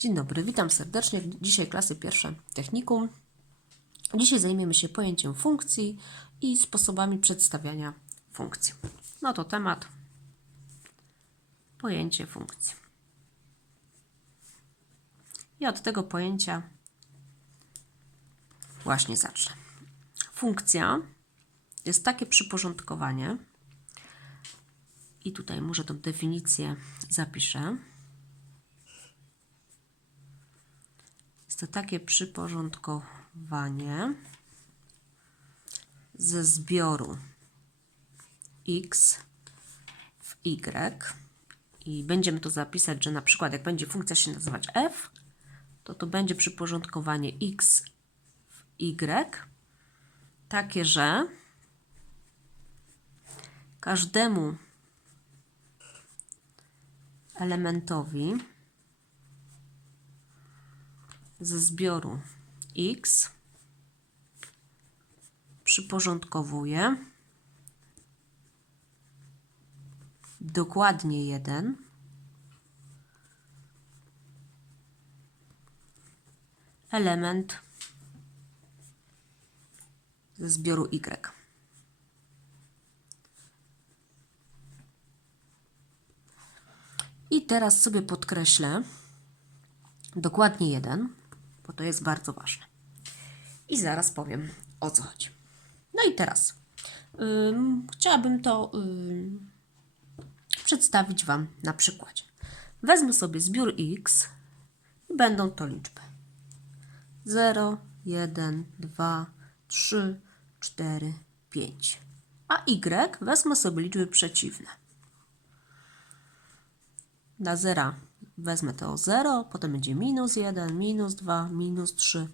Dzień dobry, witam serdecznie. Dzisiaj klasy pierwsze technikum. Dzisiaj zajmiemy się pojęciem funkcji i sposobami przedstawiania funkcji. No to temat pojęcie funkcji. I od tego pojęcia właśnie zacznę. Funkcja jest takie przyporządkowanie, i tutaj może tą definicję zapiszę. To takie przyporządkowanie ze zbioru x w y. I będziemy to zapisać, że na przykład jak będzie funkcja się nazywać f, to to będzie przyporządkowanie x w y, takie, że każdemu elementowi ze zbioru x przyporządkowuję. Dokładnie jeden. Element ze zbioru y. I teraz sobie podkreślę dokładnie jeden, bo to jest bardzo ważne. I zaraz powiem o co chodzi. No i teraz ym, chciałabym to ym, przedstawić Wam na przykładzie. Wezmę sobie zbiór x i będą to liczby 0, 1, 2, 3, 4, 5. A y wezmę sobie liczby przeciwne. Dla zera wezmę to 0, potem będzie minus 1, minus 2, minus 3,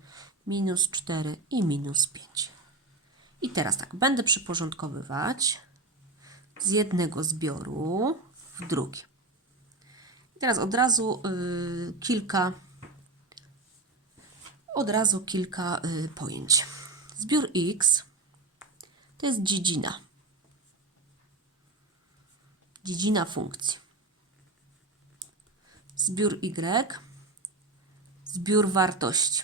minus 4 i minus 5. I teraz tak, będę przyporządkowywać z jednego zbioru w drugi. I teraz od razu y, kilka od razu kilka y, pojęć. Zbiór X to jest dziedzina. Dziedzina funkcji. Zbiór Y, zbiór wartości.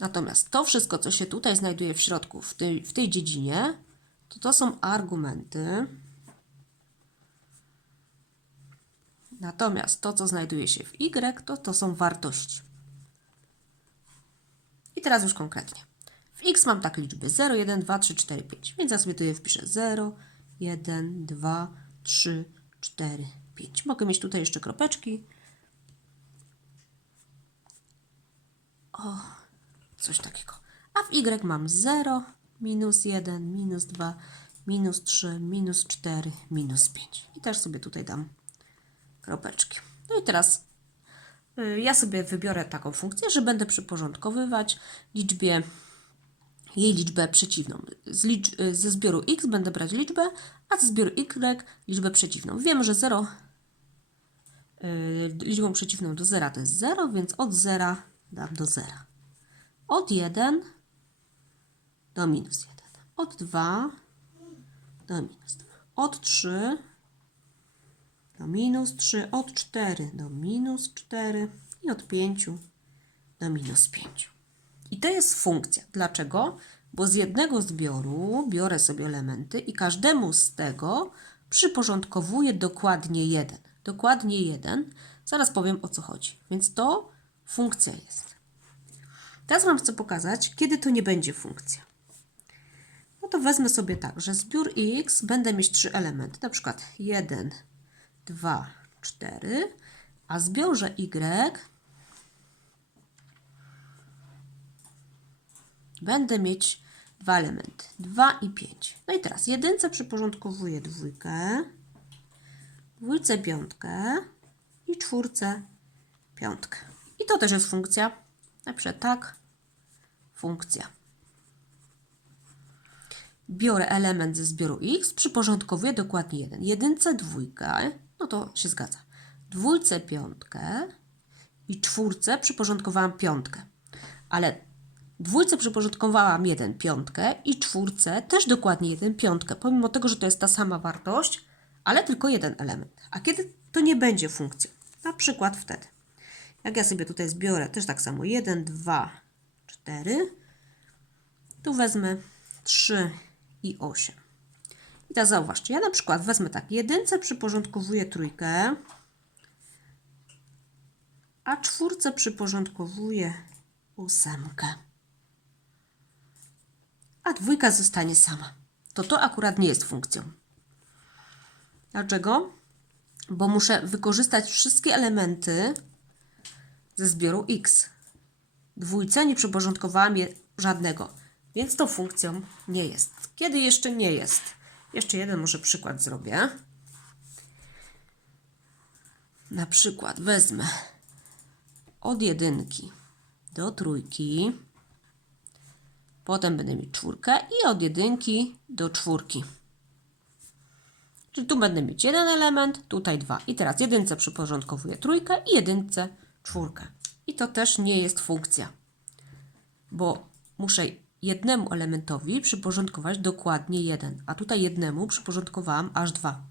Natomiast to wszystko, co się tutaj znajduje w środku, w tej, w tej dziedzinie, to to są argumenty. Natomiast to, co znajduje się w Y, to to są wartości. I teraz już konkretnie. W X mam tak liczby 0, 1, 2, 3, 4, 5. Więc ja sobie tutaj wpiszę 0, 1, 2, 3, 4, 5. Mogę mieć tutaj jeszcze kropeczki. O, coś takiego. A w Y mam 0, minus 1, minus 2, minus 3, minus 4, minus 5. I też sobie tutaj dam kropeczki. No i teraz y, ja sobie wybiorę taką funkcję, że będę przyporządkowywać liczbie jej liczbę przeciwną. Licz, y, ze zbioru x będę brać liczbę, a ze zbioru y liczbę przeciwną. Wiem, że 0 y, liczbą przeciwną do 0 to jest 0, więc od 0 dam do 0. Od 1 do minus 1. Od 2 do minus 2. Od 3 do minus 3. Od 4 do minus 4. I od 5 do minus 5. I to jest funkcja. Dlaczego? Bo z jednego zbioru biorę sobie elementy i każdemu z tego przyporządkowuję dokładnie jeden. Dokładnie jeden. Zaraz powiem o co chodzi. Więc to funkcja jest. Teraz Wam chcę pokazać, kiedy to nie będzie funkcja. No to wezmę sobie tak, że zbiór x będę mieć trzy elementy, na przykład 1, 2, 4, a zbiorze y będę mieć dwa elementy, 2 i 5. No i teraz jedynce przyporządkowuję dwójkę, dwójce piątkę i czwórce piątkę. I to też jest funkcja. Napiszę tak, funkcja. Biorę element ze zbioru x, przyporządkowuję dokładnie jeden. Jedynce dwójkę, no to się zgadza. Dwójce piątkę i czwórce przyporządkowałam piątkę. Ale Dwójce przyporządkowałam jeden piątkę i czwórce też dokładnie jeden piątkę, pomimo tego, że to jest ta sama wartość, ale tylko jeden element. A kiedy to nie będzie funkcją? Na przykład wtedy. Jak ja sobie tutaj zbiorę też tak samo 1, 2, 4, tu wezmę 3 i 8. I teraz zauważcie, ja na przykład wezmę tak, jedynce przyporządkowuję trójkę, a czwórce przyporządkowuję ósemkę. A dwójka zostanie sama. To to akurat nie jest funkcją. Dlaczego? Bo muszę wykorzystać wszystkie elementy ze zbioru x. Dwójce nie przyporządkowałam je żadnego, więc to funkcją nie jest. Kiedy jeszcze nie jest? Jeszcze jeden może przykład zrobię. Na przykład wezmę od jedynki do trójki. Potem będę mieć czwórkę i od jedynki do czwórki. Czyli tu będę mieć jeden element, tutaj dwa. I teraz jedynce przyporządkowuję trójkę i jedynce czwórkę. I to też nie jest funkcja, bo muszę jednemu elementowi przyporządkować dokładnie jeden, a tutaj jednemu przyporządkowałam aż dwa.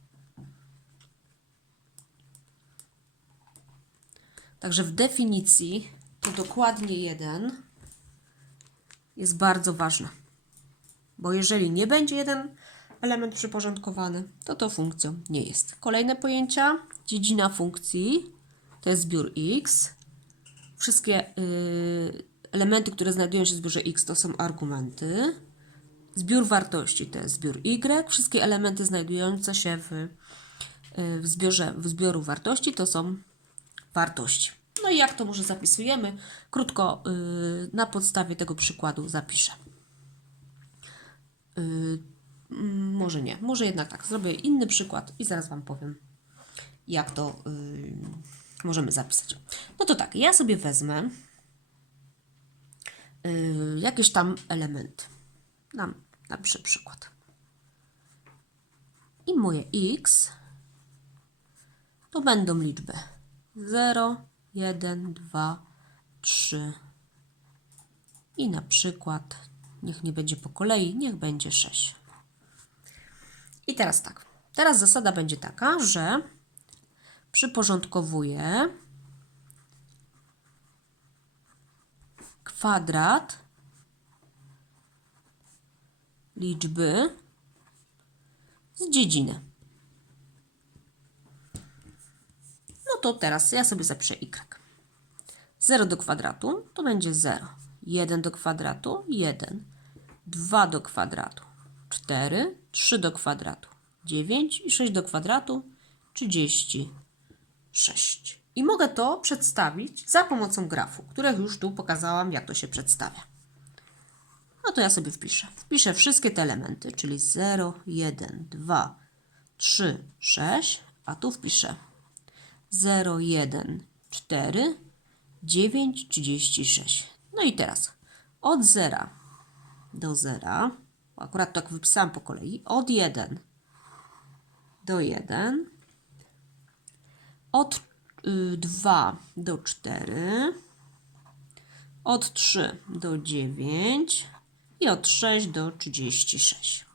Także w definicji to dokładnie jeden jest bardzo ważne. Bo jeżeli nie będzie jeden element przyporządkowany, to to funkcją nie jest. Kolejne pojęcia. Dziedzina funkcji to jest zbiór x. Wszystkie y, elementy, które znajdują się w zbiorze x to są argumenty. Zbiór wartości to jest zbiór y. Wszystkie elementy znajdujące się w, y, w zbiorze w zbioru wartości to są wartości. No i jak to może zapisujemy? Krótko y, na podstawie tego przykładu zapiszę. Może nie, może jednak tak. Zrobię inny przykład i zaraz Wam powiem, jak to y, możemy zapisać. No to tak, ja sobie wezmę y, jakieś tam elementy. Nam napiszę przykład. I moje x to będą liczby 0, 1, 2, 3 i na przykład, niech nie będzie po kolei, niech będzie 6. Teraz tak. Teraz zasada będzie taka, że przyporządkowuję kwadrat liczby z dziedziny. No to teraz ja sobie zapiszę y. 0 do kwadratu to będzie 0. 1 do kwadratu 1. 2 do kwadratu 4. 3 do kwadratu 9 i 6 do kwadratu 36. I mogę to przedstawić za pomocą grafu, których już tu pokazałam, jak to się przedstawia. No to ja sobie wpiszę. Wpiszę wszystkie te elementy, czyli 0, 1, 2, 3, 6, a tu wpiszę 0, 1, 4, 9, 36. No i teraz od 0 do 0, akurat tak wypisałam po kolei, od 1 do 1, od y, 2 do 4, od 3 do 9 i od 6 do 36.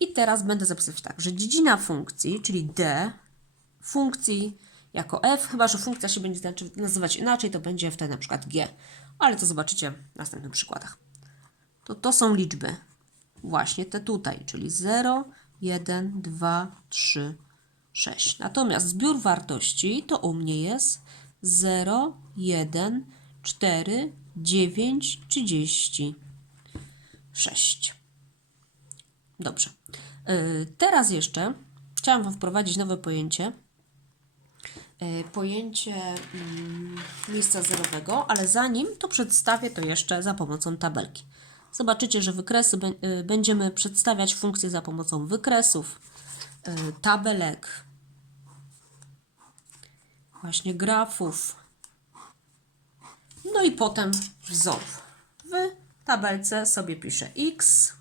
I teraz będę zapisywać tak, że dziedzina funkcji, czyli d funkcji jako f, chyba że funkcja się będzie znaczy- nazywać inaczej, to będzie wtedy na przykład g, ale to zobaczycie w następnych przykładach. To to są liczby, właśnie te tutaj, czyli 0, 1, 2, 3, 6. Natomiast zbiór wartości to u mnie jest 0, 1, 4, 9, 36. Dobrze. Yy, teraz jeszcze chciałam Wam wprowadzić nowe pojęcie. Yy, pojęcie mm, miejsca zerowego, ale zanim to przedstawię to jeszcze za pomocą tabelki. Zobaczycie, że wykresy yy, będziemy przedstawiać funkcje za pomocą wykresów, yy, tabelek, właśnie grafów, no i potem wzorów. W tabelce sobie piszę x,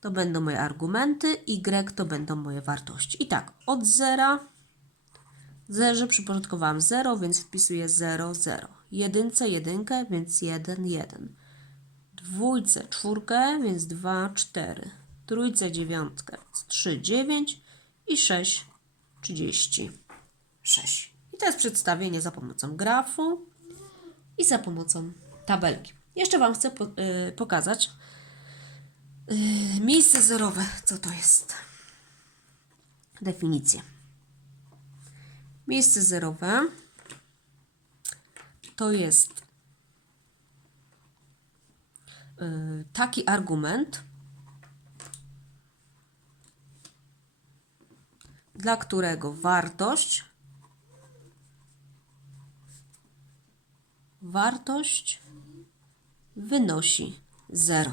to będą moje argumenty, y to będą moje wartości. I tak, od zera, zerze przyporządkowałam 0, więc wpisuję 0, 0. Jedynce, jedynkę, więc 1, 1. Dwójce, czwórkę, więc 2, 4. Trójce, dziewiątkę, więc 3, 9 i 6, 36. I to jest przedstawienie za pomocą grafu i za pomocą tabelki. Jeszcze Wam chcę po, y, pokazać y, miejsce zerowe. Co to jest? Definicję. Miejsce zerowe to jest y, taki argument, dla którego wartość wartość wynosi 0.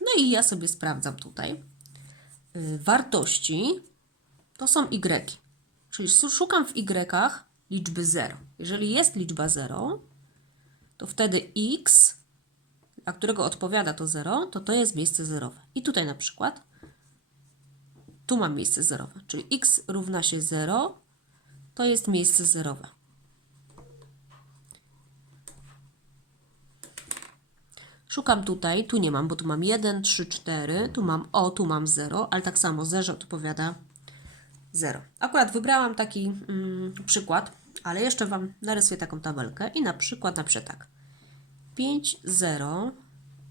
No i ja sobie sprawdzam tutaj. Y, Wartości to są y, czyli szukam w y liczby 0. Jeżeli jest liczba 0, to wtedy x, a którego odpowiada to 0, to to jest miejsce zerowe. I tutaj na przykład tu mam miejsce zerowe, czyli x równa się 0, to jest miejsce zerowe. Szukam tutaj, tu nie mam, bo tu mam 1, 3, 4, tu mam o, tu mam 0, ale tak samo 0 odpowiada 0. Akurat wybrałam taki mm, przykład, ale jeszcze Wam narysuję taką tabelkę i na przykład napiszę tak. 5, 0,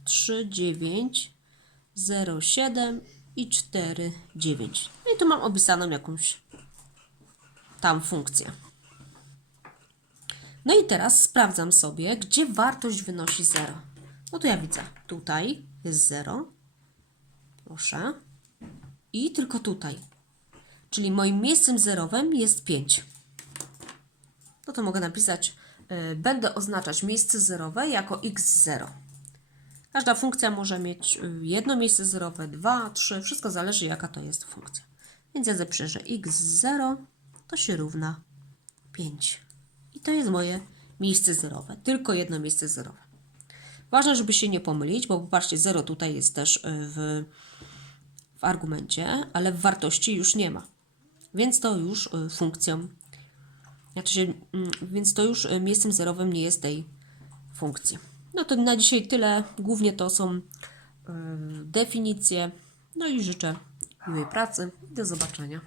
3, 9, 0, 7 i 4, 9. No i tu mam opisaną jakąś tam funkcję. No i teraz sprawdzam sobie, gdzie wartość wynosi 0. No to ja widzę, tutaj jest 0. Proszę. I tylko tutaj. Czyli moim miejscem zerowym jest 5. No to mogę napisać, będę oznaczać miejsce zerowe jako x0. Każda funkcja może mieć y, jedno miejsce zerowe, dwa, trzy, wszystko zależy jaka to jest funkcja. Więc ja zapiszę, że x0 to się równa 5. I to jest moje miejsce zerowe, tylko jedno miejsce zerowe. Ważne, żeby się nie pomylić, bo popatrzcie, 0 tutaj jest też y, w, w argumencie, ale w wartości już nie ma. Więc to już y, funkcją, znaczy, więc to już y, miejscem zerowym nie jest tej funkcji. No to na dzisiaj tyle. Głównie to są y, definicje. No i życzę miłej pracy do zobaczenia.